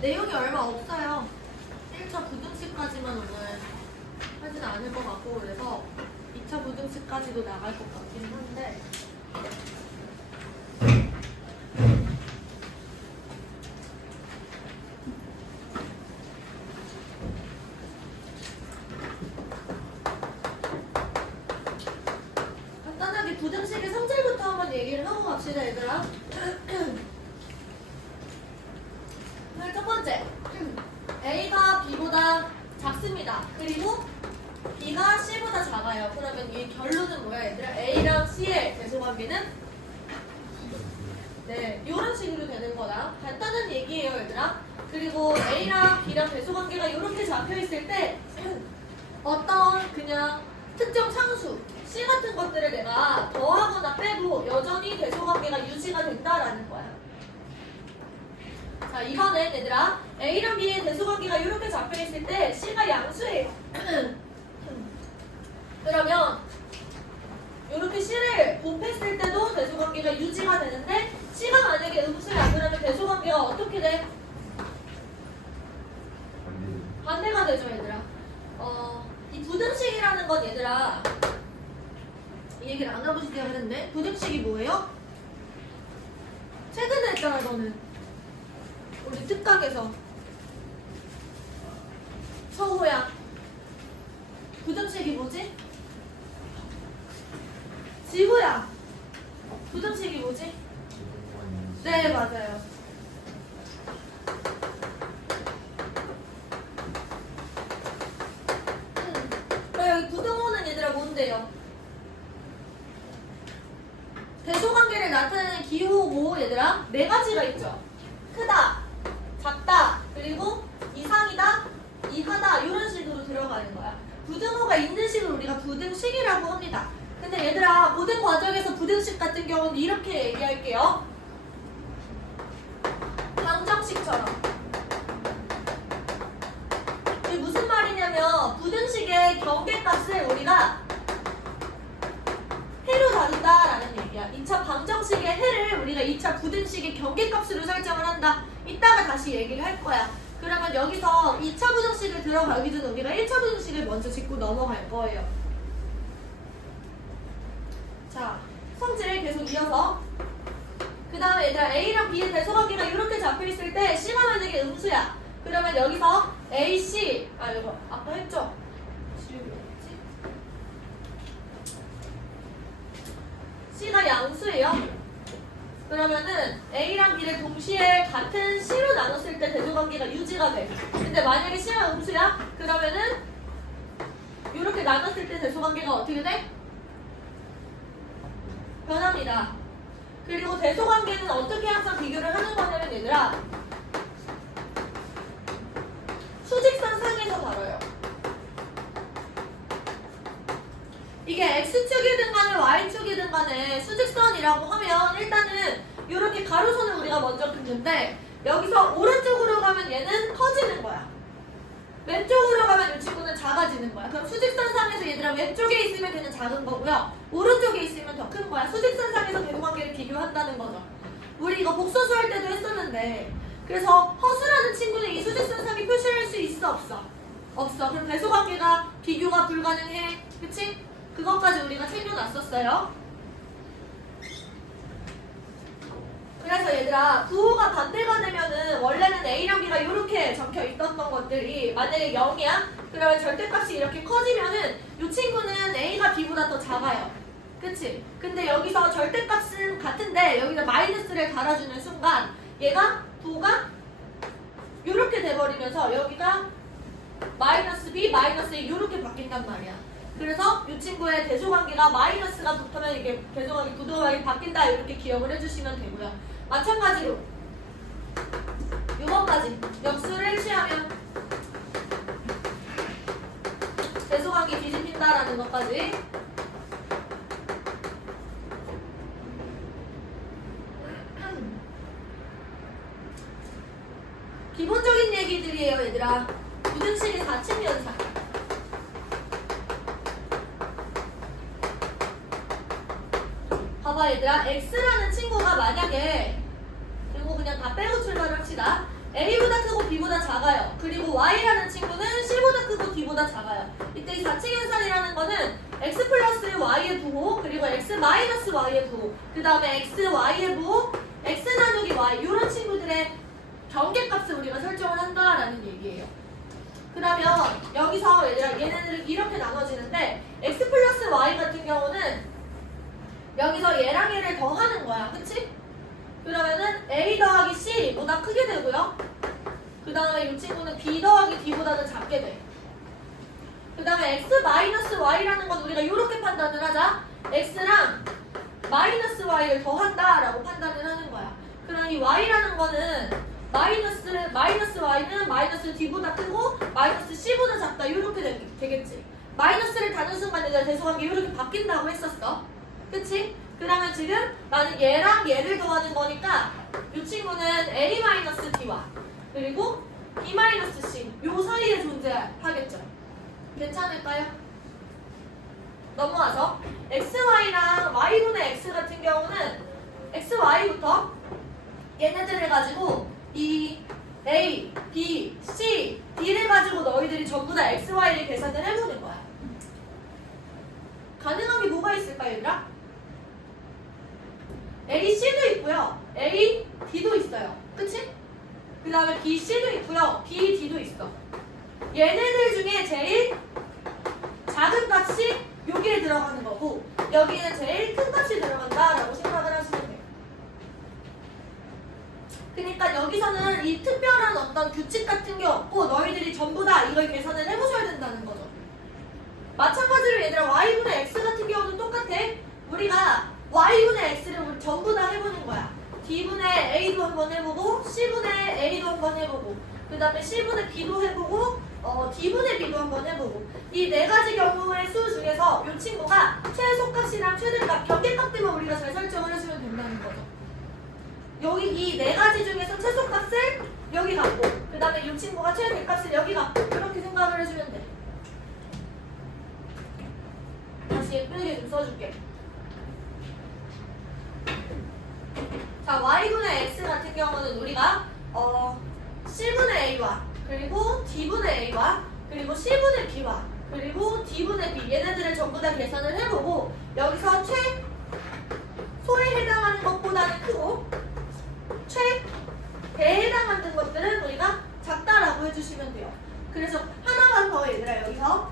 내용이 얼마 없어요. 1차 부등식까지만 오늘 하진 않을 것 같고 그래서 2차 부등식까지도 나갈 것 같긴 한데 간단하게 부등식의 성질부터 한번 얘기를 하고 갑시다 얘들아. 첫 번째, A가 B보다 작습니다. 그리고 B가 C보다 작아요. 그러면 이 결론은 뭐야 얘들아? A랑 C의 대소관계는 네, 이런 식으로 되는 거다. 간단한 얘기예요 얘들아. 그리고 A랑 B랑 대소관계가 이렇게 잡혀있을 때 어떤 그냥 특정 상수 C 같은 것들을 내가 더하거나 빼도 여전히 대소관계가 유지가 된다라는 거야. 자, 이번엔 얘들아 A랑 B의 대소관계가 이렇게 잡혀있을 때 C가 양수예요. 그러면 이렇게 C를 곱했을 때도 대소관계가 유지가 되는데 C가 만약에 음수야 그러면 대소관계가 어떻게 돼? 반대가 되죠 얘들아. 이 부등식이라는 건 얘들아 이 얘기를 안 해보시려고 했는데 부등식이 뭐예요? 최근에 했잖아 너는 우리 특강에서 서호야 부등식이 뭐지? 지호야 부등식이 뭐지? 네 맞아요. 여기 부등호는 얘들아 뭔데요? 대소관계를 나타내는 기호고 얘들아 네 가지가 있죠. 크다, 작다, 그리고 이상이다, 이하다 이런 식으로 들어가는 거야. 부등호가 있는 식을 우리가 부등식이라고 합니다. 근데 얘들아 모든 과정에서 부등식 같은 경우는 이렇게 얘기할게요. 방정식처럼. 이게 무슨 말이냐면 부등식의 경계값을 우리가 해로 다룬다라는 얘기야. 2차 방정식의 해를 우리가 2차 부등식의 경계값으로 설정을 한다. 이따가 다시 얘기를 할 거야. 그러면 여기서 2차 부등식을 들어가기 전에 우리가 1차 부등식을 먼저 짚고 넘어갈 거예요. 자, 성질을 계속 이어서 그 다음에 얘들아 A랑 B의 대소관계가 이렇게 잡혀있을 때 C가 만약에 음수야. 그러면 여기서 AC 이거 아까 했죠? C가 양수예요. 그러면은 A랑 B를 동시에 같은 C로 나눴을 때 대소관계가 유지가 돼. 근데 만약에 C가 음수야? 그러면은 이렇게 나눴을 때 대소관계가 어떻게 돼? 변합니다. 그리고 대소관계는 어떻게 항상 비교를 하는 거냐면 얘들아 수직선 상에서 다뤄요. 이게 X축이든 간에 Y축이든 간에 수직선이라고 하면 일단은 이렇게 가로선을 우리가 먼저 긋는데 여기서 오른쪽으로 가면 얘는 커지는 거야. 왼쪽으로 가면 이 친구는 작아지는 거야. 그럼 수직선상에서 얘들아 왼쪽에 있으면 걔는 작은 거고요. 오른쪽에 있으면 더 큰 거야. 수직선상에서 대소관계를 비교한다는 거죠. 우리 이거 복소수 할 때도 했었는데 그래서 허수라는 친구는 이 수직선상에 표시할 수 있어 없어? 없어. 그럼 대소관계가 비교가 불가능해. 그치? 그것까지 우리가 챙겨놨었어요. 그래서 얘들아 부호가 반대가 되면은 원래는 A랑 B가 이렇게 적혀 있었던 것들이 만약에 0이야? 그러면 절대값이 이렇게 커지면은 이 친구는 A가 B보다 더 작아요. 그치? 근데 여기서 절대값은 같은데 여기다 마이너스를 달아주는 순간 얘가 부호가 이렇게 돼버리면서 여기가 마이너스 B, 마이너스 A 이렇게 바뀐단 말이야. 그래서 이 친구의 대소관계가 마이너스가 붙으면 이게 대소관계 부등호가 바뀐다 이렇게 기억을 해주시면 되고요. 마찬가지로 이번까지 역수를 취하면 대소관계 뒤집힌다라는 것까지 기본적인 얘기들이에요 얘들아. 부등식의 4층 연산. 봐봐 얘들아 X라는 친구가 만약에 그리고 그냥 다 빼고 출발을 합시다. A보다 크고 B보다 그리고 y라는 친구는 c보다 크고 d보다 작아요. 이때 이 4층 현상이라는 거는 x 플러스 y의 부호, 그리고 x 마이너스 y의 부호, 그 다음에 x, y의 부호, x 나누기 y 이런 친구들의 경계값을 우리가 설정을 한다라는 얘기예요. 그러면 여기서 얘들아 얘네들은 이렇게 나눠지는데 x 플러스 y 같은 경우는 여기서 얘랑 얘를 더하는 거야. 그치? 그러면은 a 더하기 c보다 크게 되고요. 그 다음에 이 친구는 b 더하기 d보다는 작게 돼. 그 다음에 x 마이너스 y라는 건 우리가 이렇게 판단을 하자. x랑 마이너스 y를 더한다 라고 판단을 하는 거야. 그럼 이 y라는 거는 마이너스 y는 마이너스 d보다 크고 마이너스 c보다 작다 이렇게 되겠지. 마이너스를 다는 순간 얘들아 대소관계 이렇게 바뀐다고 했었어. 그치? 그러면 지금 나는 얘랑 얘를 더하는 거니까 이 친구는 a 마이너스 d와 그리고 b 마이너스 c 요 사이에 존재하겠죠. 괜찮을까요? 넘어와서 xy랑 y분의 x 같은 경우는 xy부터 얘네들을 가지고 이 a, b, c, d를 가지고 너희들이 전부 다 xy를 계산을 해보는 거야. 가능한 게 뭐가 있을까 얘들아? a, c도 있고요. a, d도 있어요. 그치? 그 다음에 b, c도 있고요. b, d도 있어. 얘네들 중에 제일 작은 값이 여기에 들어가는 거고 여기에는 제일 큰 값이 들어간다라고 생각을 하시면 돼요. 그러니까 여기서는 이 특별한 어떤 규칙 같은 게 없고 너희들이 전부 다 이걸 계산을 해보셔야 된다는 거죠. 마찬가지로 얘들아 y분의 x 같은 경우는 똑같아. 우리가 y분의 x를 우리 전부 다 해보는 거야. d분의 a도 한번 해보고 c분의 a도 한번 해보고 그 다음에 c분의 b도 해보고 d분의 b도 한번 해보고 이 네 가지 경우의 수 중에서 이 친구가 최소값이랑 최대값, 경계값들만 우리가 잘 설정을 해주면 된다는 거죠. 여기 이 네 가지 중에서 최소값을 여기 갖고 그 다음에 이 친구가 최대값을 여기 갖고 이렇게 생각을 해주면 돼. 다시 예쁘게 좀 써줄게. 자, y분의 x 같은 경우는 우리가 c분의 a와 그리고 d분의 a와 그리고 c분의 b와 그리고 d분의 b 얘네들을 전부 다 계산을 해보고 여기서 최소에 해당하는 것보다는 크고 최대에 해당하는 것들은 우리가 작다라고 해주시면 돼요. 그래서 하나만 더 얘들아 여기서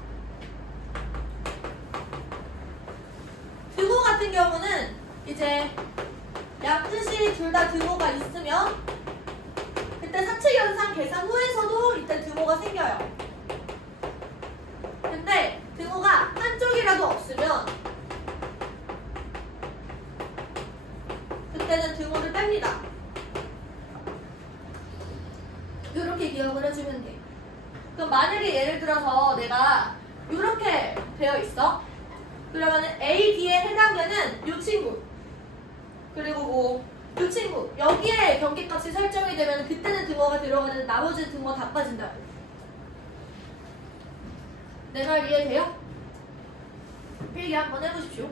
등호 같은 경우는 이제 양끝이 둘 다 등호가 있으면 그때 사칙연산 계산 후에서도 이때 등호가 생겨요. 근데 등호가 한쪽이라도 없으면 그때는 등호를 뺍니다. 이렇게 기억을 해주면 돼. 그럼 만약에 예를 들어서 내가 이렇게 되어 있어. 그러면은 A, D에 해당되는 이 친구 그리고 이 친구 여기에 경계값이 설정이 되면 그때는 등호가 들어가는 나머지 등호 다 빠진다고. 내 말 이해돼요? 필기 한번 해보십시오.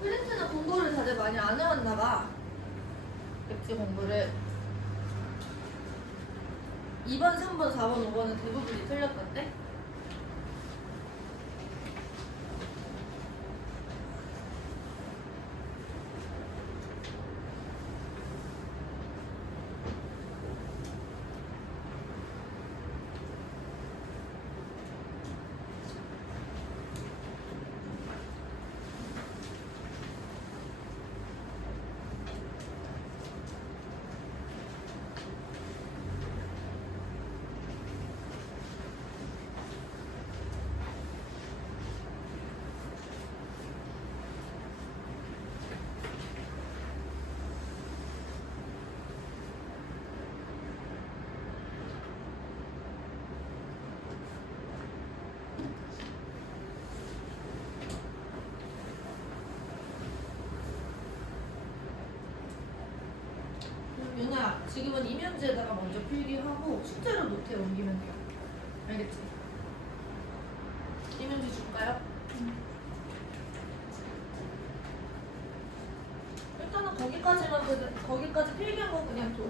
프린트는 공부를 다들 많이 안 해왔나봐. 백지 공부를 2번, 3번, 4번, 5번은 대부분이 틀렸던데? 윤아, 지금은 이면지에다가 먼저 필기하고 숙제로 노트에 옮기면 돼요. 알겠지? 이면지 줄까요? 일단은 거기까지 필기한 거 그냥 줘.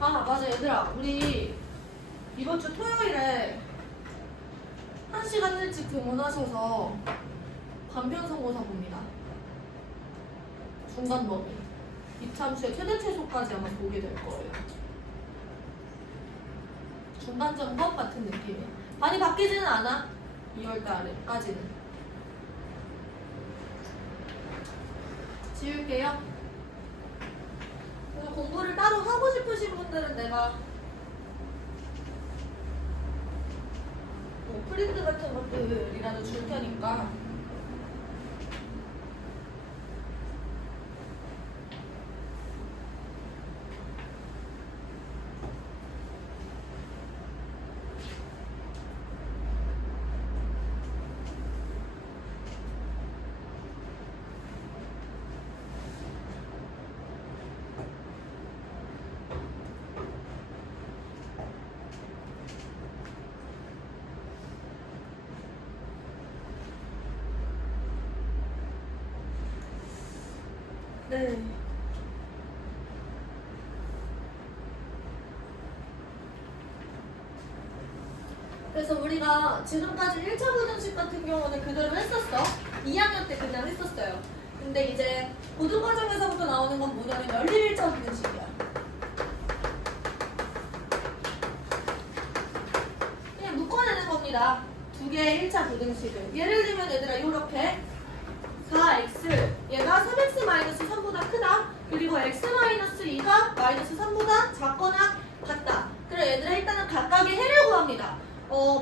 아 맞아 얘들아, 우리 이번 주 토요일에 1시간 일찍 등원하셔서 반편성고사 봅니다. 중간 범위 입참수의 최대 최소까지 아마 보게 될 거예요. 중간 점검 같은 느낌이에요. 많이 바뀌지는 않아 2월달까지는. 지울게요. 그래서 공부를 따로 하고 싶으신 분들은 내가 뭐 프린트 같은 것들이라도 줄 테니까. 네. 그래서 우리가 지금까지 1차 부등식 같은 경우는 그대로 했었어. 2학년 때 그냥 했었어요. 근데 이제 고등과정에서부터 나오는 건 뭐냐면 열린 1차 부등식이야. 그냥 묶어내는 겁니다. 두 개의 1차 부등식을. 예를 들면 얘들아 이렇게 4x 얘가 3x-3보다 크다. 그리고 x-2가 -3보다 작거나 같다. 그럼 얘들아 일단은 각각의 해를 구합니다.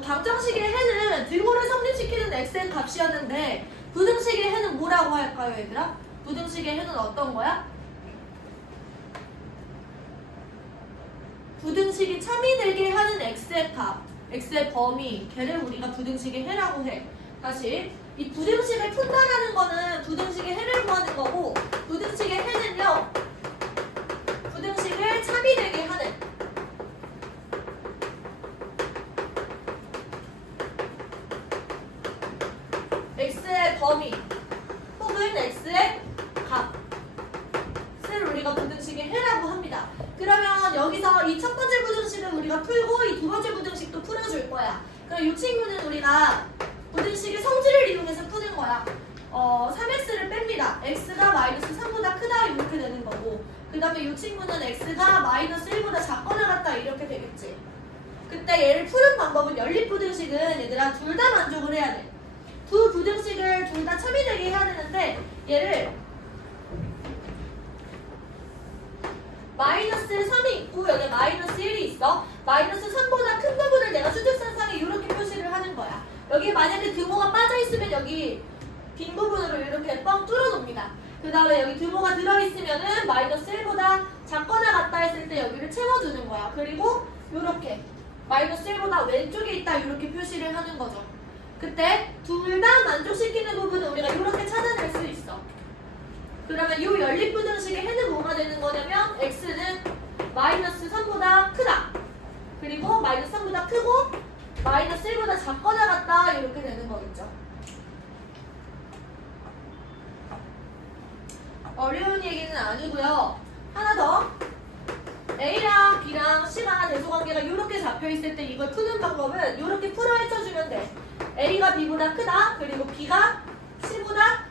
방정식의 해는 등호를 성립시키는 x의 값이었는데 부등식의 해는 뭐라고 할까요 얘들아? 부등식의 해는 어떤 거야? 부등식이 참이되게 하는 x의 값, x의 범위, 걔를 우리가 부등식의 해라고 해. 다시 이 부등식을 푼다라는 거는 부등식의 해를 구하는 거고, 부등식의 해는요 부등식을 참이되게 하는 x의 범위 혹은 x의 값을 우리가 부등식의 해라고 합니다. 그러면 여기서 이 첫 번째 부등식을 우리가 풀고 이 두 번째 부등식도 풀어줄 거야. 그럼 이 친구는 우리가 부등식의 성질을 이용해서 푸는 거야. 3x를 뺍니다. x가 -3보다 크다 이렇게 되는 거고, 그 다음에 이 친구는 x가 -1보다 작거나 같다 이렇게 되겠지. 그때 얘를 푸는 방법은 연립부등식은 얘들아 둘 다 만족을 해야 돼. 두 부등식을 둘 다 참이되게 해야 되는데 얘를 -3이 있고 여기 -1이 있어. -3보다 큰 부분을 내가 수직선상에 이렇게 표시를 하는 거야. 여기 만약에 등호가 빠져있으면 여기 빈 부분으로 이렇게 뻥 뚫어 놓습니다. 그 다음에 여기 등호가 들어있으면은 -1보다 작거나 같다 했을 때 여기를 채워주는 거야. 그리고 이렇게 -1보다 왼쪽에 있다 이렇게 표시를 하는 거죠. 그때 둘 다 만족시키는 부분은 우리가 이렇게 찾아낼 수 있어. 그러면 이 연립부등식의 해는 뭐가 되는 거냐면 x는 -3보다 크다. 그리고 -3보다 크고 -1보다 작거나 같다 이렇게 되는 거겠죠. 어려운 얘기는 아니고요. 하나 더. A랑 B랑 C가 대소관계가 이렇게 잡혀있을 때 이걸 푸는 방법은 이렇게 풀어 헤쳐주면 돼. A가 B보다 크다. 그리고 B가 C보다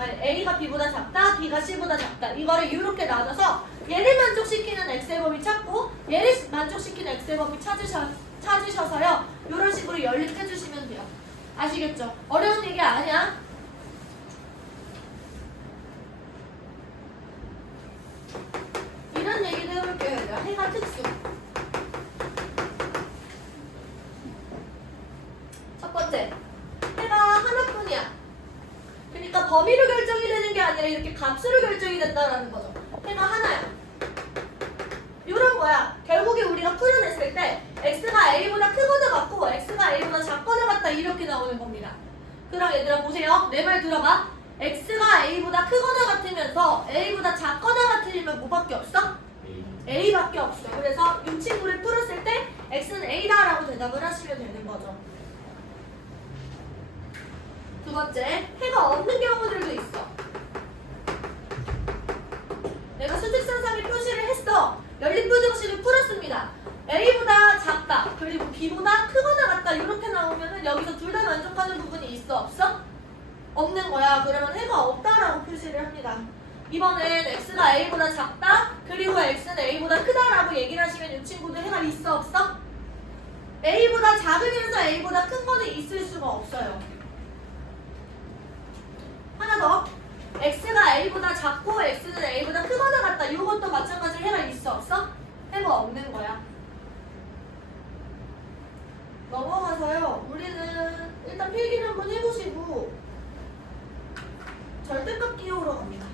A가 B보다 작다. B가 C보다 작다. 이거를 이렇게 나눠서 얘를 만족시키는 X의 범위 찾고 얘를 만족시키는 X의 범위 찾으셔서요. 이런 식으로 연립해주시면 돼요. 아시겠죠? 어려운 얘기 아니야. x가 범위로 결정이 되는 게 아니라 이렇게 값으로 결정이 된다라는 거죠. 해가 하나야. 이런 거야. 결국에 우리가 풀어냈을 때 x가 a보다 크거나 같고 x가 a보다 작거나 같다 이렇게 나오는 겁니다. 그럼 얘들아 보세요. 내 말 들어봐. x가 a보다 크거나 같으면서 a보다 작거나 같으면 뭐밖에 없어? a밖에 없어. 그래서 이 친구를 풀었을 때 x는 a다라고 대답을 하시면 되는 거죠. 두 번째, 해가 없는 경우들도 있어. 내가 수직선상에 표시를 했어. 연립부등식을 풀었습니다. a보다 작다, 그리고 b보다 크거나 같다 이렇게 나오면은 여기서 둘 다 만족하는 부분이 있어 없어? 없는 거야. 그러면 해가 없다라고 표시를 합니다. 이번엔 x가 a보다 작다, 그리고 x는 a보다 크다라고 얘기를 하시면 이 친구도 해가 있어 없어? a보다 작으면서 a보다 큰 거는 있을 수가 없어요. 하나 더. x가 a보다 작고 x는 a보다 크거나 같다. 이것도 마찬가지로 해가 있어 없어? 해가 없는 거야. 넘어가서요. 우리는 일단 필기를 한번 해보시고 절대값 끼우러 갑니다.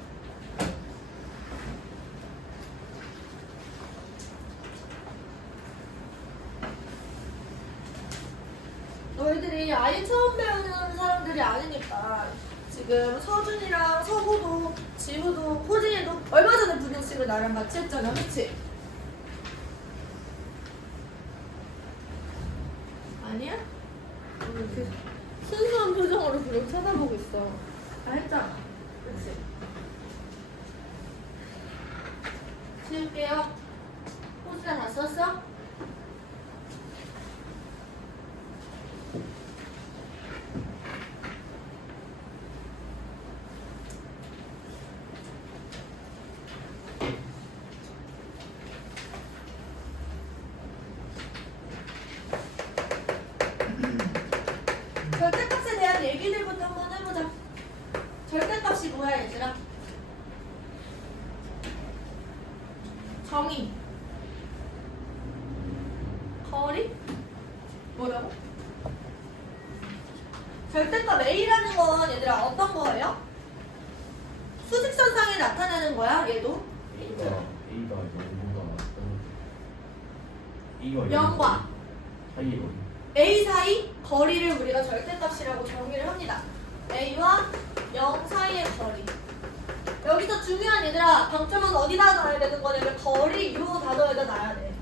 너희들이 아예 처음 배우는 사람들이 아니니까 지금 서준이랑 서구도 지우도 호진이도 얼마 전에 부등식을 나랑 같이 했잖아. 그치? 아니야? 이렇게 순수한 표정으로 그렇게 쳐다보고 있어. 다 했잖아. 그치? 지울게요. 호진아 다 썼어? 절대값에 대한 얘기들부터 한번 해보자. 절대값이 뭐야 얘들아? 정의, 거리? 뭐라고? 절대값 A라는 건 얘들아 어떤 거예요? 수직선상에 나타나는 거야 얘도? A가 0과 사이의 거리. A 사이 거리를 우리가 절대값이라고 정의를 합니다. A와 0 사이의 거리. 여기서 중요한 얘들아 방점은 어디다 놔야 되는 거냐면 거리 이 단어에다 놔야 돼.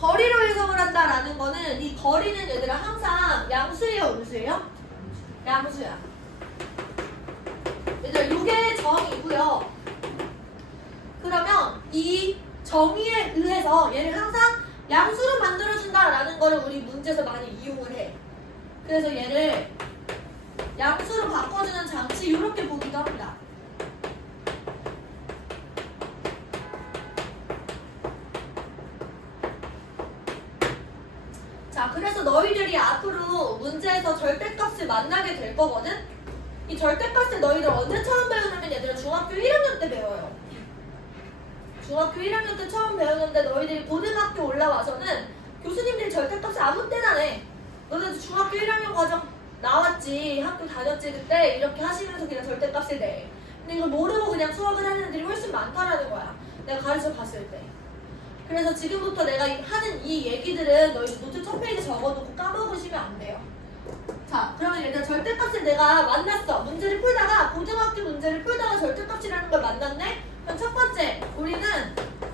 거리로 해석을 한다라는 거는 이 거리는 얘들아 항상 양수예요, 음수예요? 양수야. 얘들아 이게 정이고요. 그러면 이 정의에 의해서 얘를 항상 양수로 만들어준다라는 거를 우리 문제에서 많이 이용을 해. 그래서 얘를 양수로 바꿔주는 장치 이렇게 보기도 합니다. 자, 그래서 너희들이 앞으로 문제에서 절대값을 만나게 될 거거든? 이 절대값을 너희들 언제 처음 배우냐면 얘들아 중학교 1학년 때 배워요. 중학교 1학년 때 처음 배우는데 너희들이 고등학교 올라와서는 교수님들이 절대값을 아무 때나 내. 너는 중학교 1학년 과정 나왔지, 학교 다녔지 그때 이렇게 하시면서 그냥 절대값을 내. 근데 이걸 모르고 그냥 수학을 하는 애들이 훨씬 많다라는 거야. 내가 가르쳐 봤을 때. 그래서 지금부터 내가 하는 이 얘기들은 너희 노트 첫 페이지 적어놓고 까먹으시면 안 돼요. 자, 그러면 일단 절대값을 내가 만났어. 문제를 풀다가 고등학교 문제를 풀다가 절대값이라는 걸 만났네? 그럼 첫 번째, 우리는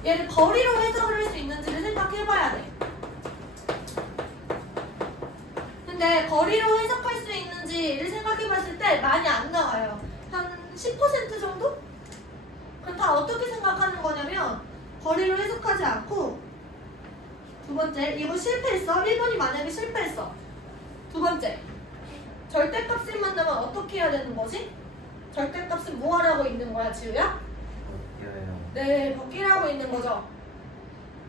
얘를 거리로 해석을 할 수 있는지를 생각해봐야 돼. 근데 거리로 해석할 수 있는지를 생각해봤을 때 많이 안 나와요. 한 10% 정도? 그럼 다 어떻게 생각하는 거냐면 거리로 해석하지 않고 두 번째, 이거 실패했어. 1번이 만약에 실패했어. 두 번째, 절대값을 만나면 어떻게 해야 되는 거지? 절대값은 뭐 하라고 있는 거야, 지우야? 네, 벗기라고 있는 거죠.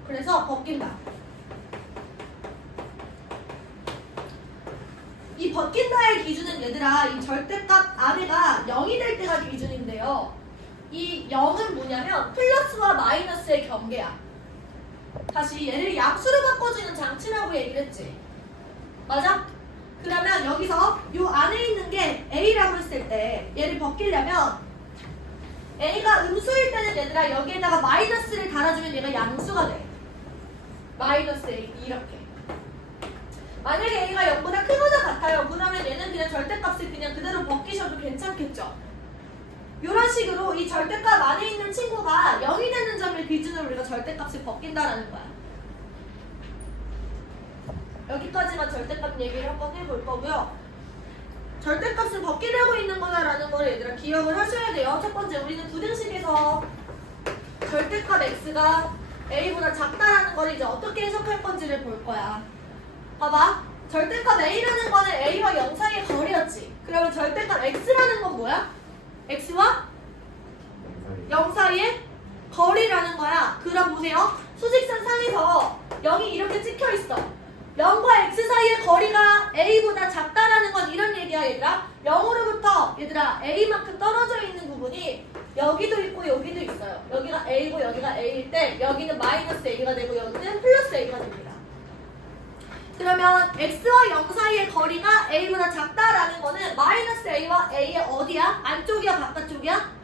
그래서 벗긴다. 이 벗긴다의 기준은 얘들아 이 절대값 아래가 0이 될 때가 기준인데요. 이 0은 뭐냐면 플러스와 마이너스의 경계야. 다시 얘를 양수로 바꿔주는 장치라고 얘기를 했지. 맞아? 그러면 여기서 요 안에 있는 게 A라고 했을 때 얘를 벗기려면 A가 음수일 때는 얘들아 여기에다가 마이너스를 달아주면 얘가 양수가 돼. 마이너스 A 이렇게. 만약에 A가 0보다 크거나 같아요. 그러면 얘는 그냥 절대값을 그냥 그대로 벗기셔도 괜찮겠죠. 이런 식으로 이 절대값 안에 있는 친구가 0이 되는 점을 기준으로 우리가 절대값을 벗긴다라는 거야. 여기까지만 절대값 얘기를 한번 해볼 거고요. 절대값을 벗기려고 있는 거다라는 걸 얘들아 기억을 하셔야 돼요. 첫 번째, 우리는 부등식에서 절대값 x가 a보다 작다라는 걸 이제 어떻게 해석할 건지를 볼 거야. 봐봐. 절대값 a라는 거는 a와 0 사이의 거리였지. 그러면 절대값 x라는 건 뭐야? x와 0 사이의 거리라는 거야. 그럼 보세요. 수직선 상에서 0이 이렇게 찍혀 있어. 0과 x 사이의 거리가 a보다 작다라는 건 이런 얘기야 얘들아. 0으로부터 얘들아 a만큼 떨어져 있는 부분이 여기도 있고 여기도 있어요. 여기가 a고 여기가 a일 때 여기는 마이너스 a가 되고 여기는 플러스 a가 됩니다. 그러면 x와 0 사이의 거리가 a보다 작다라는 거는 마이너스 a와 a의 어디야? 안쪽이야 바깥쪽이야?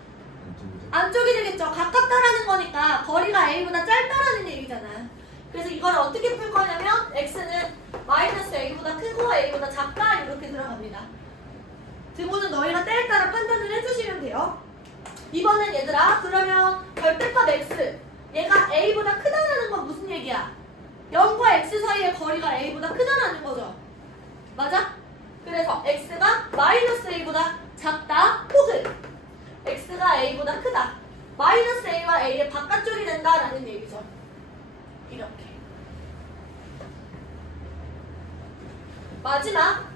안쪽이 되겠죠. 가깝다라는 거니까 거리가 a보다 짧다라는 얘기잖아. 그래서 이걸 어떻게 풀 거냐면 x는 마이너스 a보다 크고 a보다 작다 이렇게 들어갑니다. 등호는 너희가 때에 따라 판단을 해주시면 돼요. 이번엔 얘들아 그러면 절대값 x 얘가 a보다 크다라는 건 무슨 얘기야? 0과 x 사이의 거리가 a보다 크다라는 거죠. 맞아? 그래서 x가 마이너스 a보다 작다 혹은 x가 a보다 크다. 마이너스 a와 a의 바깥쪽이 된다라는 얘기죠. 이렇게. 마지막.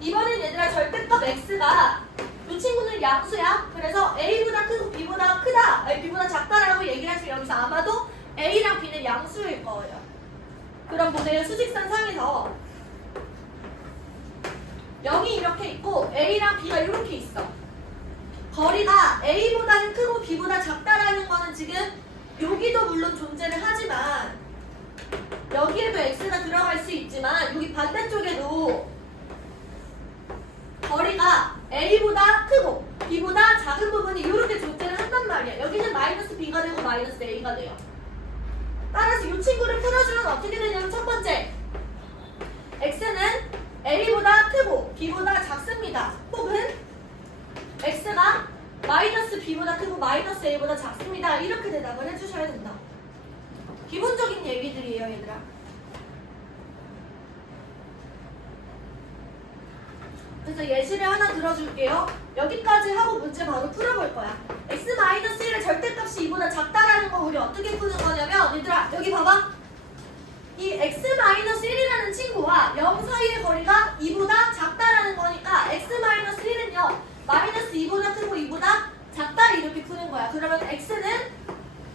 이번엔 얘들아 절대값 x가 이 친구는 양수야. 그래서 a보다 크고 b보다 크다, 아니 b보다 작다라고 얘기를 했으면 여기서 아마도 a랑 b는 양수일 거예요. 그럼 보세요. 수직선 상에서 0이 이렇게 있고 a랑 b가 이렇게 있어. 거리가 a보다는 크고 b보다 작다라는 거는 지금 여기도 물론 존재를 하지만 여기에도 x가 들어갈 수 있지만 여기 반대쪽에도 거리가 a보다 크고 b보다 작은 부분이 이렇게 존재를 한단 말이야. 여기는 마이너스 b가 되고 마이너스 a가 돼요. 따라서 이 친구를 풀어주면 어떻게 되냐면 첫 번째, x는 a보다 크고 b보다 작습니다. 혹은 x가 마이너스 b보다 크고 마이너스 a보다 작습니다. 이렇게 대답을 해주셔야 된다. 기본적인 얘기들이에요 얘들아. 그래서 예시를 하나 들어줄게요. 여기까지 하고 문제 바로 풀어볼 거야. x-1의 절대값이 2보다 작다라는 거 우리 어떻게 푸는 거냐면 얘들아 여기 봐봐. 이 x-1이라는 친구와 0 사이의 거리가 2보다 작다라는 거니까 x-1은요 마이너스 2보다 크고 2보다 작다 이렇게 푸는 거야. 그러면 x는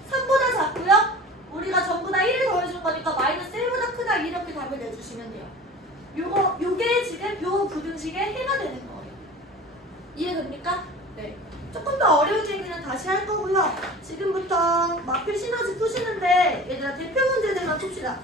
3보다 작고요. 우리가 전부 다 1을 더해줄 거니까 마이너스 1보다 크다 이렇게 답을 내주시면 돼요. 요게 지금 요 부등식의 해가 되는 거예요. 이해됩니까? 네. 조금 더 어려운 얘기는 다시 할 거고요. 지금부터 마필 시너지 푸시는데 얘들아 대표 문제들만 풉시다.